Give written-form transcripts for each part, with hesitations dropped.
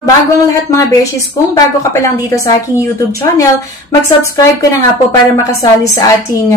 Bago ang lahat mga beshies, kung bago ka pa lang dito sa aking YouTube channel, mag-subscribe ka na nga po para makasali sa ating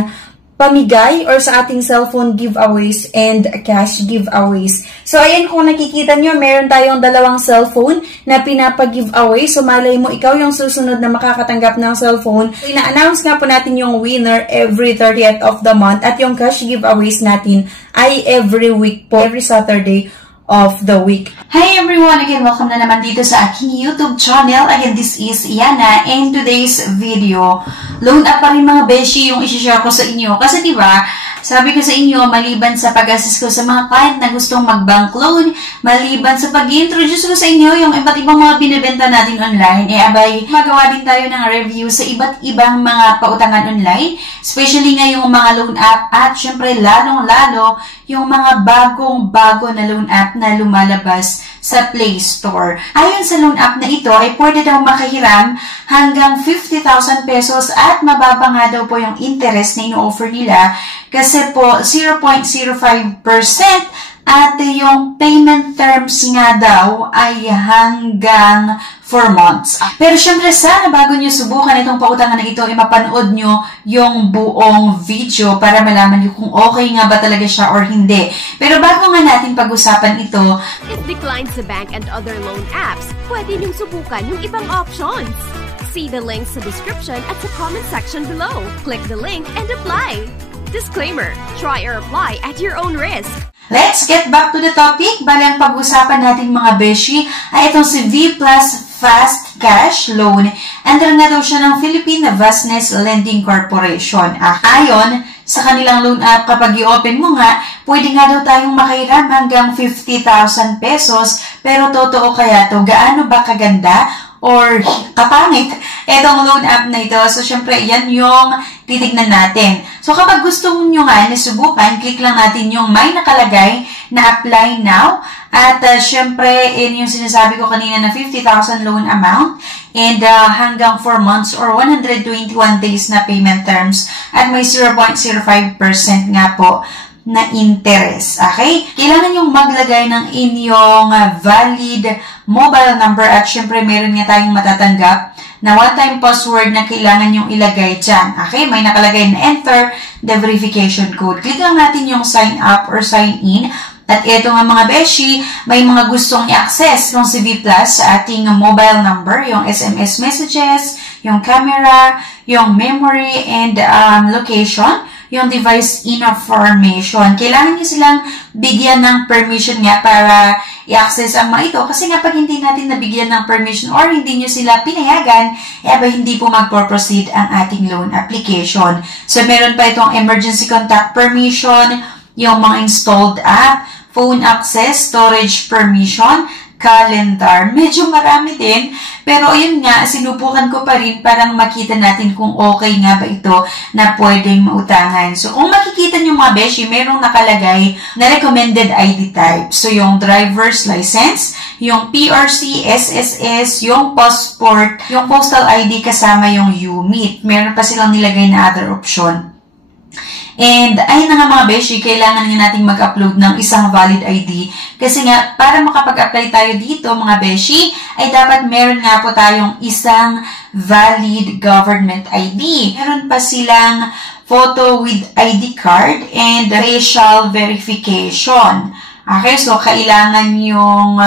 pamigay or sa ating cellphone giveaways and cash giveaways. So, ayan, kung nakikita nyo, meron tayong dalawang cellphone na pinapag-giveaway. So, malay mo, ikaw yung susunod na makakatanggap ng cellphone. So, ina-announce nga po natin yung winner every 30th of the month at yung cash giveaways natin ay every week po, every Saturday of the week. Hi everyone! Again, welcome na naman dito sa aking YouTube channel. Again, this is Yana. And today's video, loan up pa rin mga beshi yung isi-share ko sa inyo. Kasi diba, sabi ko sa inyo, maliban sa pag-assist ko sa mga client na gustong mag-bank loan, maliban sa pag-introduce ko sa inyo yung iba't ibang mga binibenta natin online, abay, magawa din tayo ng review sa iba't ibang mga pautangan online, especially ngayong mga loan app at syempre lalong-lalo yung mga bagong-bago na loan app na lumalabas sa Play Store. Ayon sa loan app na ito, ay pwede daw makahiram hanggang 50,000 pesos at mababa nga daw po yung interest na ino-offer nila kasi po 0.05% at yung payment terms nga daw ay hanggang 4 months. Pero syempre sana bago nyo subukan itong pautangan na ito, ay mapanood nyo yung buong video para malaman nyo kung okay nga ba talaga siya or hindi. Pero bago nga natin pag-usapan ito, if declined sa bank and other loan apps, pwede nyong subukan yung ibang options. See the links sa description at sa comment section below. Click the link and apply. Disclaimer, try or apply at your own risk. Let's get back to the topic. Bali ang pag-usapan natin mga beshi ay itong si V Plus Fast Cash Loan. Under nga daw siya ng Philippine Vastness Lending Corporation. Ayon sa kanilang loan app, kapag i-open mo nga, pwede nga daw tayong makahiram hanggang 50,000 pesos. Pero totoo kaya to? Gaano ba kaganda or kapangit itong loan app na ito? So, syempre, yan yung titignan natin. So, kapag gusto nyo nga nasubukan, click lang natin yung may nakalagay na apply now. At, syempre, yun yung sinasabi ko kanina na 50,000 loan amount and hanggang 4 months or 121 days na payment terms at may 0.05% nga po na interest. Okay? Kailangan yung maglagay ng inyong valid mobile number at syempre meron nga tayong matatanggap na one-time password na kailangan yung ilagay dyan. Okay? May nakalagay na enter the verification code. Click lang natin yung sign up or sign in. At ito nga mga beshi, may mga gustong i-access yung CV Plus sa ating mobile number, yung SMS messages, yung camera, yung memory and location, yung device information. Kailangan nyo silang bigyan ng permission nga para i-access ang mga ito. Kasi nga pag hindi natin nabigyan ng permission or hindi nyo sila pinayagan, hindi po mag-proceed ang ating loan application. So, meron pa itong emergency contact permission, yung mga installed app, phone access, storage permission, calendar. Medyo marami din. Pero ayun nga, sinubukan ko pa rin parang makita natin kung okay nga ba ito na pwedeng mautangan. So, kung makikita nyo mga beshi, merong nakalagay na recommended ID type. So, yung driver's license, yung PRC, SSS, yung passport, yung postal ID kasama yung UMIT. Meron pa silang nilagay na other option. And, ayun na nga mga beshi, kailangan nga natin mag-upload ng isang valid ID. Kasi nga, para makapag-apply tayo dito mga beshi, ay dapat meron nga po tayong isang valid government ID. Meron pa silang photo with ID card and facial verification. Okay, so kailangan yung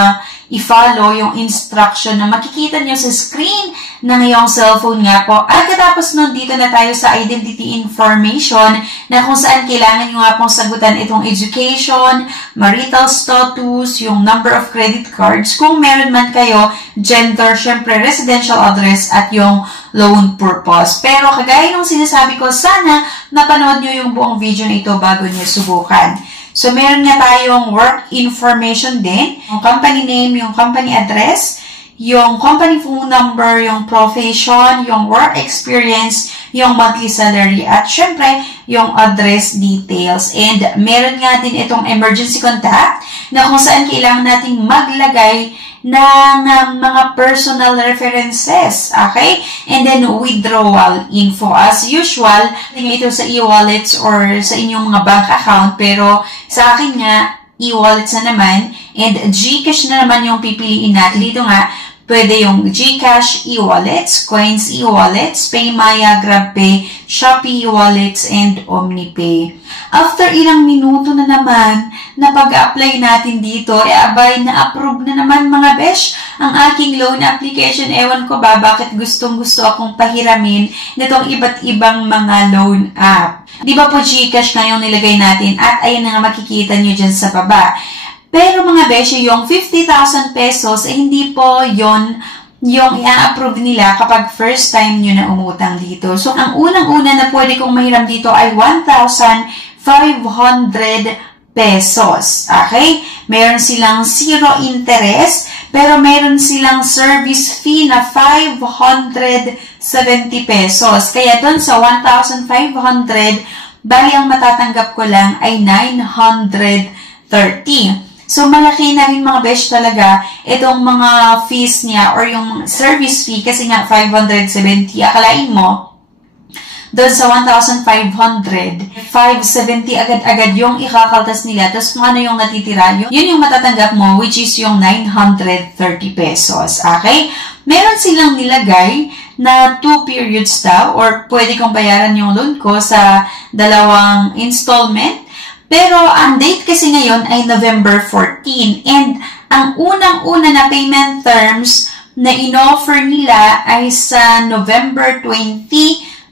i-follow yung instruction na makikita nyo sa screen ng iyong cellphone nga po. At katapos nun, dito na tayo sa identity information na kung saan kailangan nyo nga pong sagutan itong education, marital status, yung number of credit cards, kung meron man kayo, gender, syempre residential address, at yung loan purpose. Pero kagaya nung sinasabi ko, sana napanood nyo yung buong video na ito bago nyo subukan. So, meron nga tayong work information din, yung company name, yung company address, yung company phone number, yung profession, yung work experience, yung monthly salary, at syempre, yung address details. And meron nga din itong emergency contact na kung saan kailangan nating maglagay ng mga personal references, okay? And then, withdrawal info. As usual, ito sa e-wallets or sa inyong mga bank account, pero sa akin nga, e-wallets na naman, and GCash na naman yung pipiliin natin. Dito nga, Pwede yung GCash e-wallets, Coins e-wallets, PayMaya, GrabPay, Shopee e-wallets, and OmniPay. After ilang minuto na naman na pag-apply natin dito, abay na-approve na naman mga besh ang aking loan application. Ewan ko ba bakit gustong-gusto akong pahiramin nitong iba't ibang mga loan app. Di ba po GCash na yung nilagay natin at ayun na nga makikita nyo dyan sa baba. Pero mga beshi, yung 50,000 pesos, hindi po yon yung i-approve nila kapag first time nyo na umutang dito. So, ang unang-una na pwede kong mahiram dito ay 1,500 pesos. Okay? Meron silang zero interest, pero meron silang service fee na 570 pesos. Kaya doon sa 1,500, bali ang matatanggap ko lang ay 930. So, malaki na rin mga besh talaga itong mga fees niya or yung service fee kasi nga 570. Akalain mo, doon sa 1,500, 570 agad-agad yung ikakaltas nila. Tapos kung ano yung natitira, yun yung matatanggap mo, which is yung 930 pesos. Okay? Meron silang nilagay na 2 periods daw or pwede kong bayaran yung loan ko sa 2 installment. Pero ang date kasi ngayon ay November 14 and ang unang-una na payment terms na in-offer nila ay sa November 20,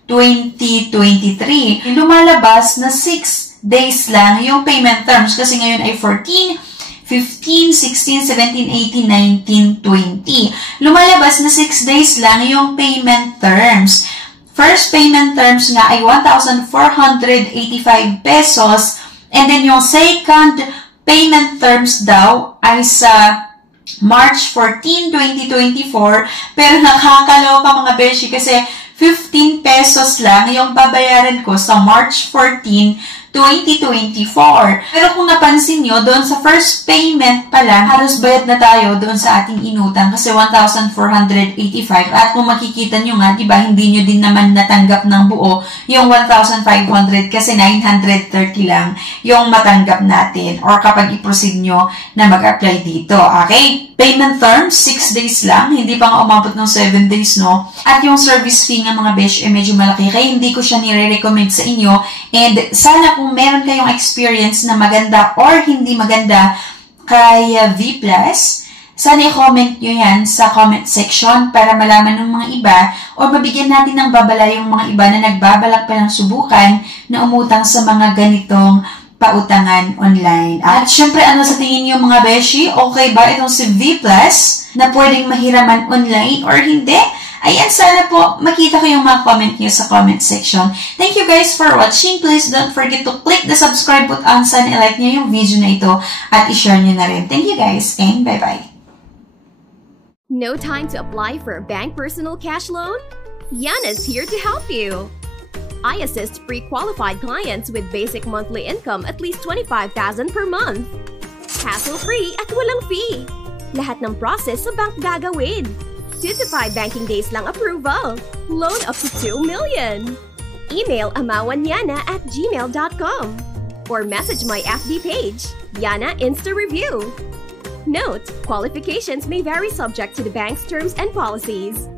2023. Lumalabas na 6 days lang yung payment terms kasi ngayon ay 14, 15, 16, 17, 18, 19, 20. Lumalabas na 6 days lang yung payment terms. First payment terms nga ay 1,485 pesos. And then yung second payment terms daw ay sa March 14, 2024. Pero nakakaloka mga beshi kasi 15 pesos lang yung babayaran ko sa March 14, 2024. Pero kung napansin nyo, doon sa first payment pa lang, halos bayad na tayo doon sa ating inutang kasi 1,485. At kung makikita nyo nga, diba, hindi nyo din naman natanggap ng buo yung 1,500 kasi 930 lang yung matanggap natin or kapag i-proceed nyo na mag-apply dito. Okay? Payment terms, 6 days lang. Hindi pa nga umabot ng 7 days, no? At yung service fee nga mga besh, medyo malaki. Kaya hindi ko siya nire-recommend sa inyo. And sana kung meron kayong experience na maganda or hindi maganda kay V+, sana i-comment nyo yan sa comment section para malaman ng mga iba o mabigyan natin ng babala yung mga iba na nagbabalak pa ng subukan na umutang sa mga ganitong pautangan online. At syempre, ano sa tingin niyo mga beshi? Okay ba itong si V+ na pwedeng mahiraman online or hindi? Ayan, sana po makita ko yung mga comment niyo sa comment section. Thank you guys for watching. Please don't forget to click the subscribe button. Sana i-like niyo yung video na ito at i-share niyo na rin. Thank you guys and bye-bye. No time to apply for a bank personal cash loan? Yana's here to help you. I assist pre-qualified clients with basic monthly income at least 25,000 per month. Hassle-free at walang fee. Lahat ng process sa bank gagawin. 2 to 5 banking days lang approval. Loan up to 2 million. Email amawanyana@gmail.com or message my FB page, Yana Insta Review. Note: qualifications may vary subject to the bank's terms and policies.